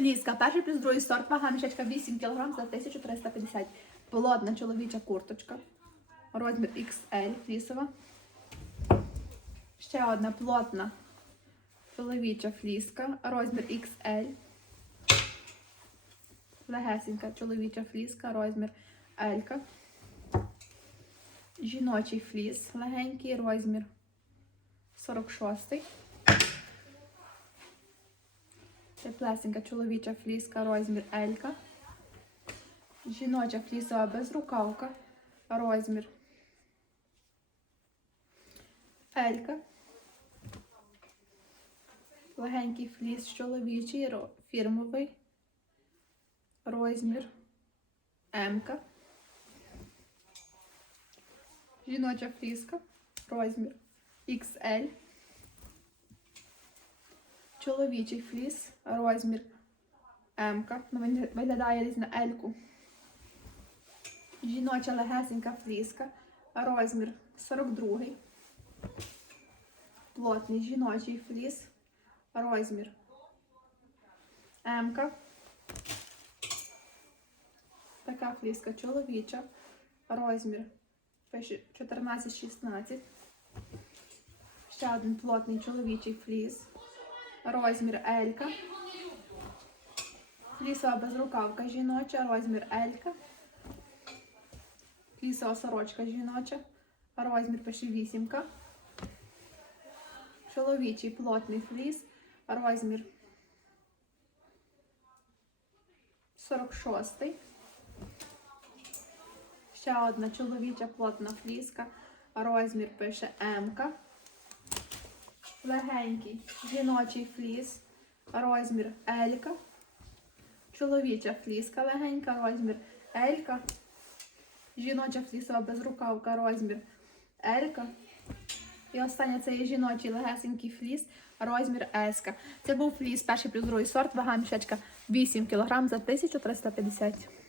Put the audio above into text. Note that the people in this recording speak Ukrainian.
Ліска, перший плюс другий сорт, вага мішечка 8 кг за 1350. Полотна чоловіча курточка. Розмір XL флісова. Ще одна плотна чоловіча фліска. Розмір XL. Легесенька чоловіча фліска, розмір L. Жіночий фліс, легенький розмір 46. Теплесенька чоловіча фліска, розмір L. Жіноча флісова безрукавка, розмір L. Легенький фліс чоловічий, фірмовий, розмір М. Жіноча фліска, розмір XL. Чоловічий фліс, розмір М. Ну, виглядає десь на L. Жіноча легесенька фліска, розмір 42. Плотний жіночий фліс, розмір М. Така фліска чоловіча, розмір 14-16. Ще один плотний чоловічий фліс, розмір L. Флісова безрукавка жіноча, розмір L. Флісова сорочка жіноча, розмір пише 8. Чоловічий плотний фліс, розмір 46. Ще одна чоловіча плотна фліска, розмір пише М. Легенький жіночий фліс, розмір L. Чоловіча фліска легенька, розмір L. Жіноча флісова безрукавка, розмір L. І останнє це є жіночий легесенький фліс, розмір S. Це був фліс, перший плюс другий сорт, вага мішечка 8 кг за 1350.